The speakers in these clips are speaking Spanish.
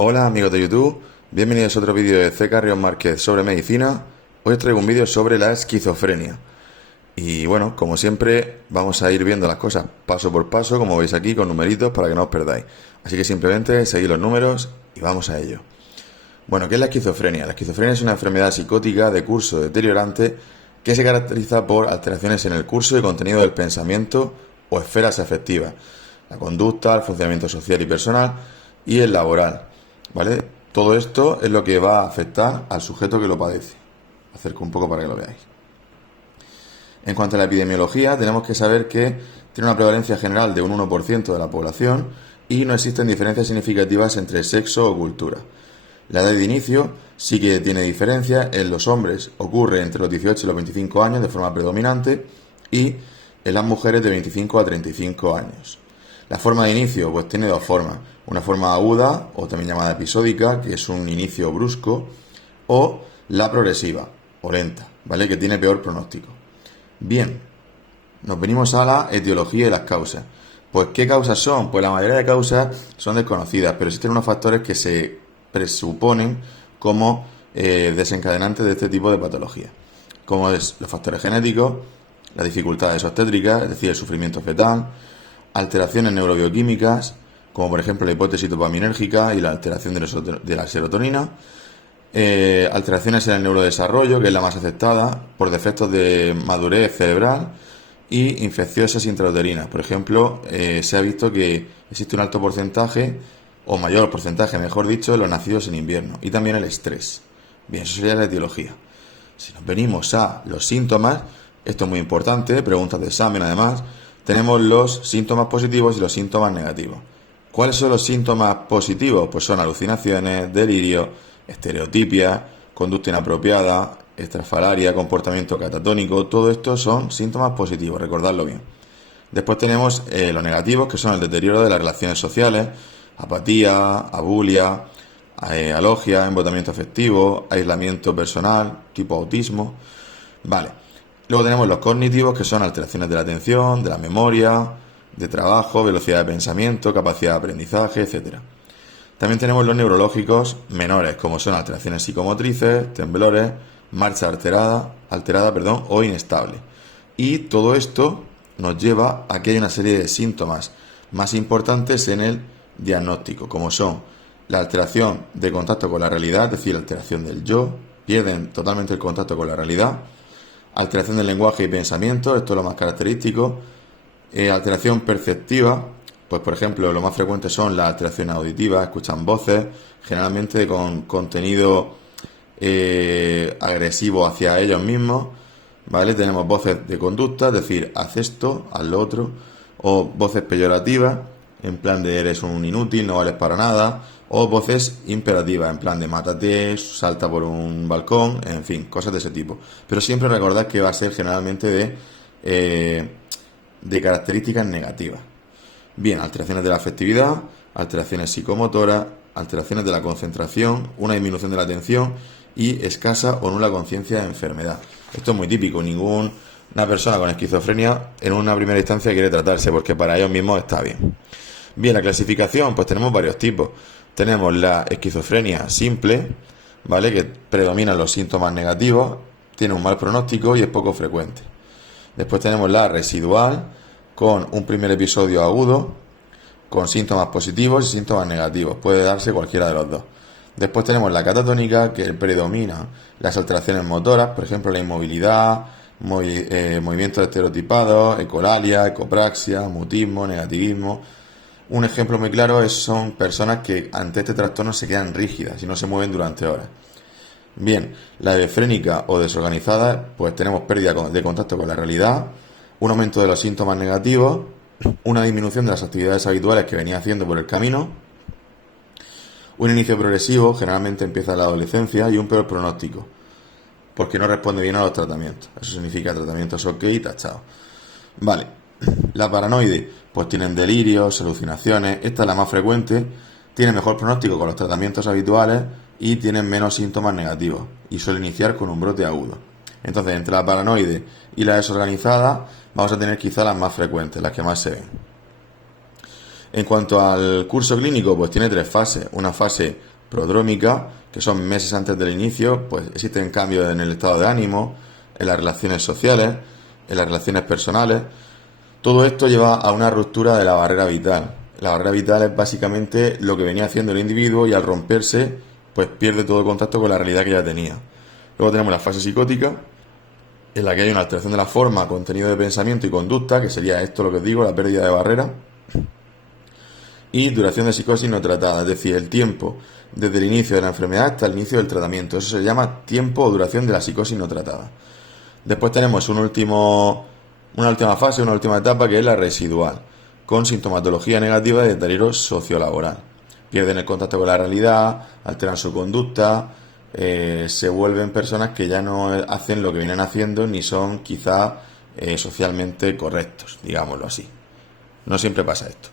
Hola amigos de YouTube, bienvenidos a otro vídeo de C. Carrión Márquez sobre medicina. Hoy os traigo un vídeo sobre la esquizofrenia. Y bueno, como siempre, vamos a ir viendo las cosas paso por paso, como veis aquí, con numeritos para que no os perdáis. Así que simplemente seguid los números y vamos a ello. Bueno, ¿qué es la esquizofrenia? La esquizofrenia es una enfermedad psicótica de curso deteriorante que se caracteriza por alteraciones en el curso y contenido del pensamiento o esferas afectivas, la conducta, el funcionamiento social y personal y el laboral. ¿Vale? Todo esto es lo que va a afectar al sujeto que lo padece. Acerco un poco para que lo veáis. En cuanto a la epidemiología, tenemos que saber que tiene una prevalencia general de un 1% de la población y no existen diferencias significativas entre sexo o cultura. La edad de inicio sí que tiene diferencia. En los hombres ocurre entre los 18 y los 25 años de forma predominante y en las mujeres de 25 a 35 años. La forma de inicio pues tiene dos formas. Una forma aguda, o también llamada episódica, que es un inicio brusco, o la progresiva, o lenta, ¿vale? Que tiene peor pronóstico. Bien, nos venimos a la etiología y las causas. Pues, ¿qué causas son? Pues la mayoría de causas son desconocidas, pero existen unos factores que se presuponen como desencadenantes de este tipo de patología, como es los factores genéticos, las dificultades obstétricas, es decir, el sufrimiento fetal, alteraciones neurobioquímicas, como por ejemplo la hipótesis dopaminérgica y la alteración de la serotonina, alteraciones en el neurodesarrollo, que es la más aceptada, por defectos de madurez cerebral, y infecciosas intrauterinas. Por ejemplo, se ha visto que existe un alto porcentaje, o mayor porcentaje, mejor dicho, de los nacidos en invierno, y también el estrés. Bien, eso sería la etiología. Si nos venimos a los síntomas, esto es muy importante, preguntas de examen además, tenemos los síntomas positivos y los síntomas negativos. ¿Cuáles son los síntomas positivos? Pues son alucinaciones, delirio, estereotipia, conducta inapropiada, estrafalaria, comportamiento catatónico. Todo esto son síntomas positivos, recordadlo bien. Después tenemos los negativos, que son el deterioro de las relaciones sociales, apatía, abulia, alogia, embotamiento afectivo, aislamiento personal, tipo autismo. Vale. Luego tenemos los cognitivos, que son alteraciones de la atención, de la memoria, de trabajo, velocidad de pensamiento, capacidad de aprendizaje, etcétera. También tenemos los neurológicos menores, como son alteraciones psicomotrices, temblores, marcha alterada, o inestable. Y todo esto nos lleva a que hay una serie de síntomas más importantes en el diagnóstico, como son la alteración de contacto con la realidad, es decir, la alteración del yo, pierden totalmente el contacto con la realidad, alteración del lenguaje y pensamiento, esto es lo más característico, alteración perceptiva, pues por ejemplo lo más frecuente son las alteraciones auditivas, escuchan voces, generalmente con contenido agresivo hacia ellos mismos, ¿vale? Tenemos voces de conducta, es decir, haz esto, haz lo otro, o voces peyorativas, en plan de eres un inútil, no vales para nada, o voces imperativas, en plan de mátate, salta por un balcón, en fin, cosas de ese tipo. Pero siempre recordad que va a ser generalmente de características negativas. Bien, alteraciones de la afectividad, alteraciones psicomotoras, alteraciones de la concentración, una disminución de la atención y escasa o nula conciencia de enfermedad. Esto es muy típico, ninguna persona con esquizofrenia en una primera instancia quiere tratarse porque para ellos mismos está bien. Bien, la clasificación, pues tenemos varios tipos. Tenemos la esquizofrenia simple, ¿vale? Que predominan los síntomas negativos, tiene un mal pronóstico y es poco frecuente. Después tenemos la residual, con un primer episodio agudo, con síntomas positivos y síntomas negativos. Puede darse cualquiera de los dos. Después tenemos la catatónica, que predomina las alteraciones motoras, por ejemplo la inmovilidad, movimientos estereotipados, ecolalia, ecopraxia, mutismo, negativismo. Un ejemplo muy claro son personas que ante este trastorno se quedan rígidas y no se mueven durante horas. Bien, la hebefrénica o desorganizada, pues tenemos pérdida de contacto con la realidad, un aumento de los síntomas negativos, una disminución de las actividades habituales que venía haciendo por el camino, un inicio progresivo, generalmente empieza en la adolescencia, y un peor pronóstico, porque no responde bien a los tratamientos. Eso significa tratamientos ok, tachado. Vale, la paranoide, pues tienen delirios, alucinaciones, esta es la más frecuente, tiene mejor pronóstico con los tratamientos habituales y tienen menos síntomas negativos, y suele iniciar con un brote agudo. Entonces, entre la paranoide y la desorganizada, vamos a tener quizá las más frecuentes, las que más se ven. En cuanto al curso clínico, pues tiene 3 fases. Una fase prodrómica, que son meses antes del inicio, pues existen cambios en el estado de ánimo, en las relaciones sociales, en las relaciones personales. Todo esto lleva a una ruptura de la barrera vital. La barrera vital es básicamente lo que venía haciendo el individuo y al romperse, pues pierde todo contacto con la realidad que ya tenía. Luego tenemos la fase psicótica, en la que hay una alteración de la forma, contenido de pensamiento y conducta, que sería esto lo que os digo, la pérdida de barrera. Y duración de psicosis no tratada, es decir, el tiempo desde el inicio de la enfermedad hasta el inicio del tratamiento. Eso se llama tiempo o duración de la psicosis no tratada. Después tenemos una última fase, una última etapa, que es la residual, con sintomatología negativa de deterioro sociolaboral. Pierden el contacto con la realidad, alteran su conducta, se vuelven personas que ya no hacen lo que vienen haciendo ni son quizá socialmente correctos, digámoslo así. No siempre pasa esto.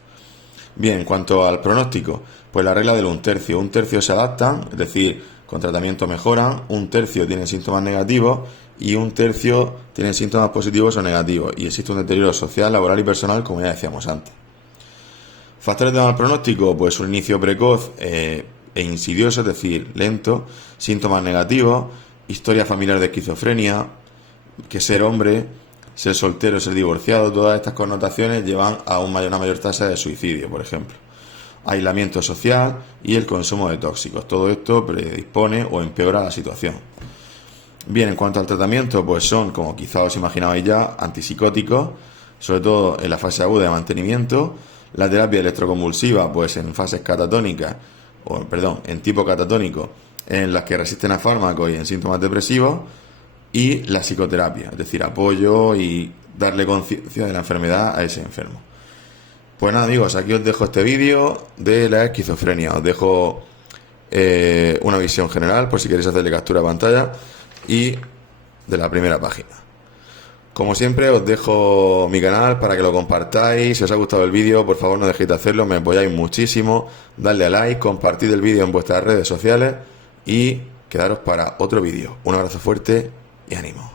Bien, en cuanto al pronóstico, pues la regla del 1/3. 1/3 se adaptan, es decir, con tratamiento mejoran, 1/3 tienen síntomas negativos y 1/3 tienen síntomas positivos o negativos. Y existe un deterioro social, laboral y personal, como ya decíamos antes. Factores de mal pronóstico, pues un inicio precoz e insidioso, es decir, lento, síntomas negativos, historia familiar de esquizofrenia, que ser hombre, ser soltero, ser divorciado, todas estas connotaciones llevan a una mayor tasa de suicidio, por ejemplo. Aislamiento social y el consumo de tóxicos. Todo esto predispone o empeora la situación. Bien, en cuanto al tratamiento, pues son, como quizá os imaginabais ya, antipsicóticos, sobre todo en la fase aguda de mantenimiento. La terapia electroconvulsiva, pues en fases catatónicas, en tipo catatónico, en las que resisten a fármacos y en síntomas depresivos. Y la psicoterapia, es decir, apoyo y darle conciencia de la enfermedad a ese enfermo. Pues nada, amigos, aquí os dejo este vídeo de la esquizofrenia. Os dejo una visión general por si queréis hacerle captura de pantalla y de la primera página. Como siempre, os dejo mi canal para que lo compartáis. Si os ha gustado el vídeo, por favor no dejéis de hacerlo, me apoyáis muchísimo. Dadle a like, compartid el vídeo en vuestras redes sociales y quedaros para otro vídeo. Un abrazo fuerte y ánimo.